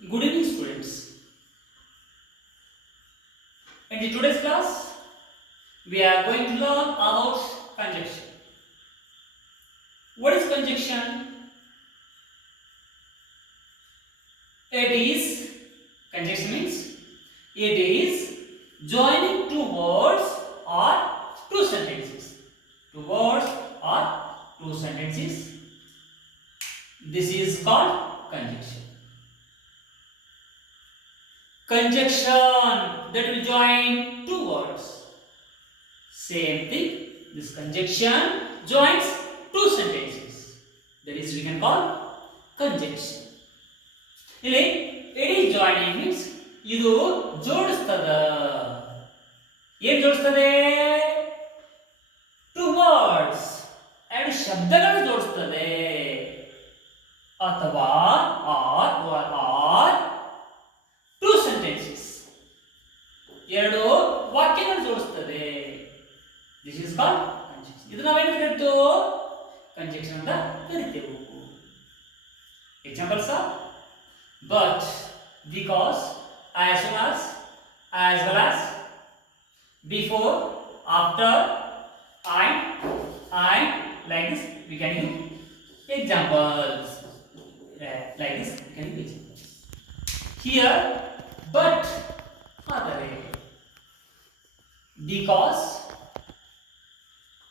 Good evening, students. In the today's class, we are going to learn about conjunction. What is conjunction? It is conjunction means it is joining two words or two sentences. Two words or two sentences. This is called conjunction. Conjunction that will join two words. Same thing. This conjunction joins two sentences. That is we can call conjunction. ಇಲ್ಲಿ it is joining means ಇದು ಜೋಡಿಸ್ತದ. ಏನು ಜೋಡಿಸ್ತದೆ? Two words. ಎರಡು ಶಬ್ದಗಳನ್ನು ಜೋಡಿಸ್ತದೆ. ಅಥವಾ or two sentences. ಎರಡು ವಾಕ್ಯಗಳನ್ನು ಜೋಡಿಸ್ತದೆ. This is called conjunction. ಇದು ನಾವೇನು ಕರಿತು ಕಂಜಂಕ್ಷನ್ ಅಂತ ಕರಿತೇವೆ. Examples are but, because, as soon as well as, before, after, and like this we can use examples. Like this we can use examples. Here but ಆದರೆ because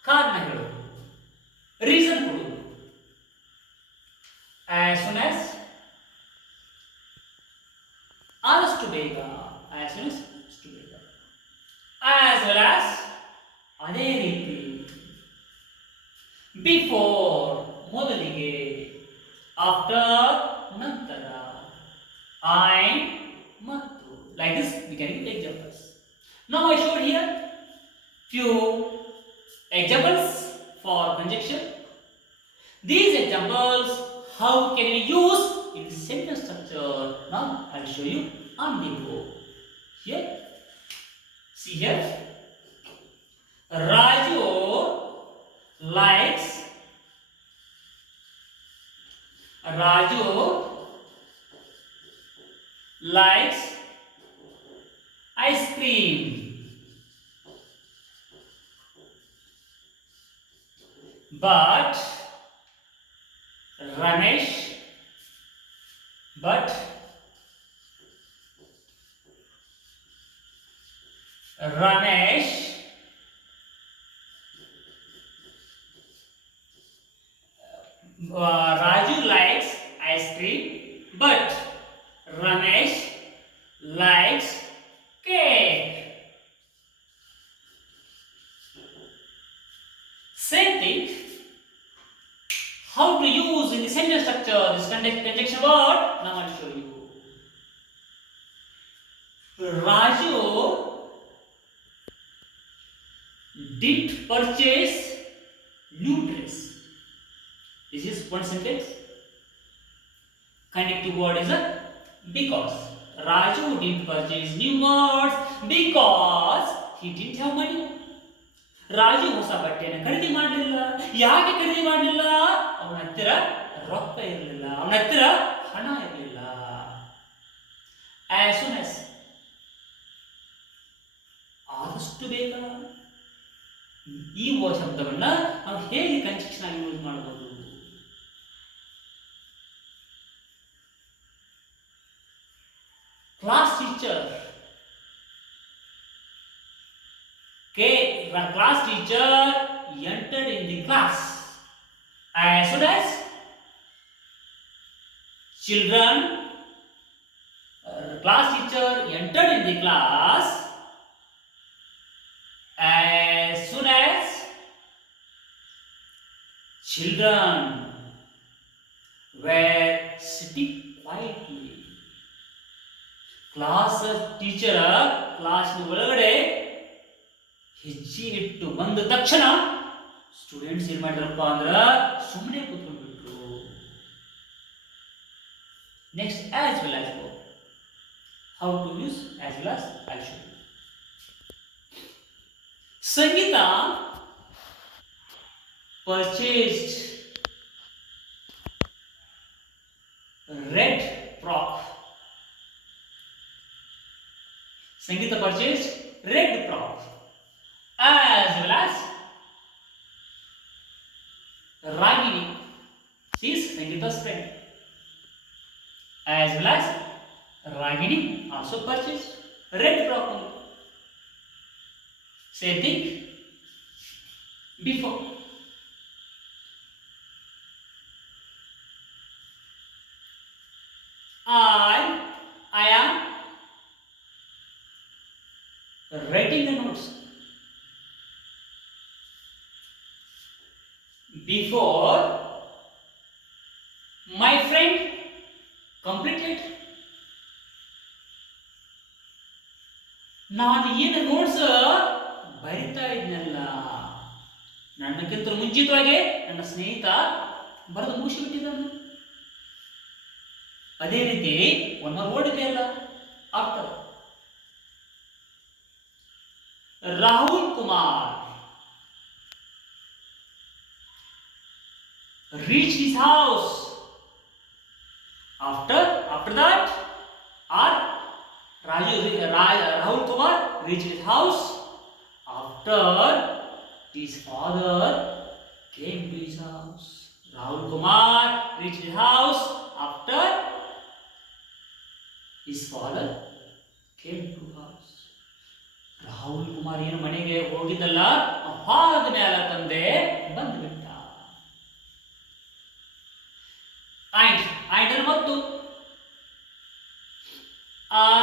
ಕಾರಣ ಹೇಳೋದು, reason ಕೊಡೋದು. as soon as ಆದಷ್ಟು ಬೇಗ, as soon as ಆದಷ್ಟು ಬೇಗ. as well as ಅದೇ ರೀತಿ. before ಮೊದಲಿಗೆ, after ನಂತರ, and ಮತ್ತು. like this we can give examples. Now I showed here few examples for conjunction. These examples how can we use in sentence structure? Now I will show you on the board. Here, see here. Raju likes. Raju likes ice cream. But Ramesh Raju likes ice cream, but Ramesh likes cake. Same thing. How to use in the sentence structure this conjunction word? Now I will show you. Raju did purchase new dress. This is one sentence. Connective word is a because. Raju didn't purchase new words because he didn't have money. Raju ಹೊಸ ಬಟ್ಟೆಯನ್ನು ಖರೀದಿ ಮಾಡಲಿಲ್ಲ. ಯಾಕೆ ಖರೀದಿ ಮಾಡಲಿಲ್ಲ? ಅವನ ಹತ್ತಿರ ರೊಕ್ಕ ಇರಲಿಲ್ಲ, ಅವನ ಹತ್ತಿರ ಹಣ ಇರಲಿಲ್ಲ. as soon as ಆದಷ್ಟು ಬೇಗ. ಈ ಶಬ್ದವನ್ನ ನಾವು ಹೇಗೆ ಕಂಜಂಕ್ಷನ್ ಆಗಿ ಯೂಸ್ ಮಾಡಬಹುದು? Class teacher. Class teacher entered in the class. As soon as children, class teacher entered in the class. As soon as children were sitting quietly. Class teacher class ಒಳಗಡೆ ಹೆಜ್ಜೆ ಇಟ್ಟು ಬಂದ ತಕ್ಷಣ ಸ್ಟೂಡೆಂಟ್ಸ್ ಏನ್ ಮಾಡಿದ್ರಪ್ಪ ಅಂದ್ರ ಸುಮ್ಮನೆ ಕೂತ್ಕೊಂಡ್ಬಿಟ್ರು. Next as well as go. How to use as well as I show you. Sangeeta purchased red frock Sangeeta purchased red frock as well as Ragini. She is Sangeeta's friend. As well as Ragini also purchased red frock only. Same thing before. I am writing the notes. Before my friend completed. ನಾನು ಏನು notes ಬರಿತಾ ಇದ್ನಲ್ಲ, ನನ್ನಕ್ಕಿಂತ ಮುಂಚಿತವಾಗಿ ನನ್ನ ಸ್ನೇಹಿತ ಬರೆದು ಮುಗಿಸಿಬಿಟ್ಟಿದ್ದಾನೆ. ಅದೇ ರೀತಿ ಒಂದು ವರ್ಡ್ ಇದೆಯಲ್ಲ after. Rahul Kumar reached his house after that or Rahul Kumar reached his house after his father came to his house. Rahul Kumar reached his house after his father came to house. Rahul Kumar ಏನು ಮನೆಗೆ ಹೋಗಿದ್ದಲ್ಲ, ಆದ ಮೇಲೆ ತಂದೆ ಬಂದುಬಿಟ್ಟ. ಆಯ್ತು ಮತ್ತು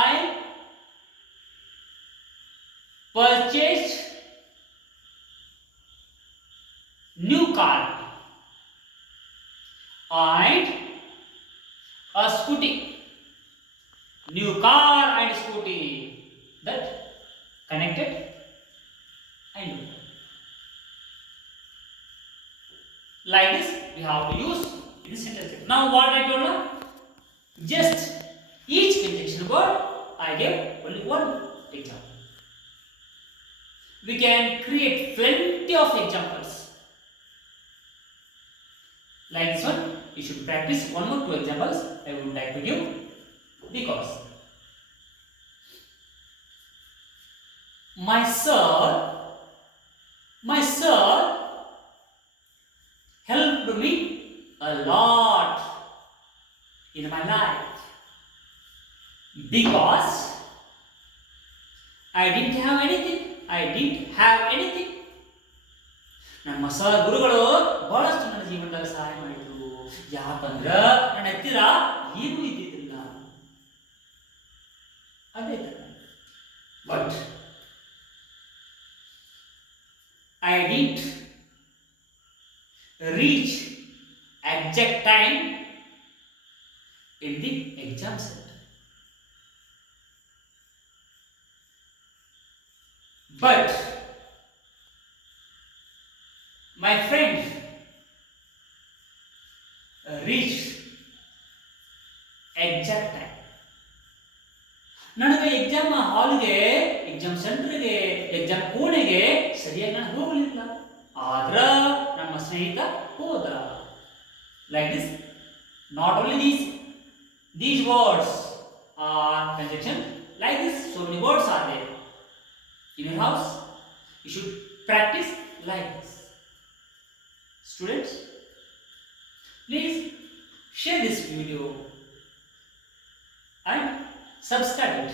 I purchased new car and a scooty. New car and scooty that connected and like this we have to use in the sentence. Now what I told you, just each conjunction word I gave only one example. We can create plenty of examples like this one. You should practice one more two examples I would like to give, because my sir helped me a lot in my life, because I didn't have anything. ನಮ್ಮ sir ಗುರುಗಳು ಬಹಳಷ್ಟು ನನ್ನ ಜೀವನದಾಗ ಸಹಾಯ ಮಾಡಿದ್ರು. ಯಾಕಂದ್ರೆ ನನ್ನ ಹತ್ತಿರ ಏನೂ ಇದ್ದಿದ್ದಿಲ್ಲ. ಅದೇ ತರ but I didn't reach exact time in the exam center. But my friend reached exact time. ನನಗೆ ಎಕ್ಸಾಮ್ ಹಾಲ್ಗೆ, ಎಕ್ಸಾಮ್ ಸೆಂಟರ್ಗೆ, ಎಕ್ಸಾಮ್ ಕೋಣೆಗೆ ಸರಿಯಾಗಿ ನಾನು ಹೋಗಲಿಲ್ಲ. ಆದ್ರೆ ನಮ್ಮ ಸ್ನೇಹಿತ ಹೋದ. Like this, not only these words are conjunction like this. So many words are there in your house. You should practice like this. Students, please share this video and subscribe it.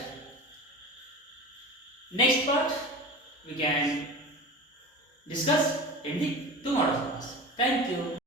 Next part we can discuss in the tomorrow's class. Thank you.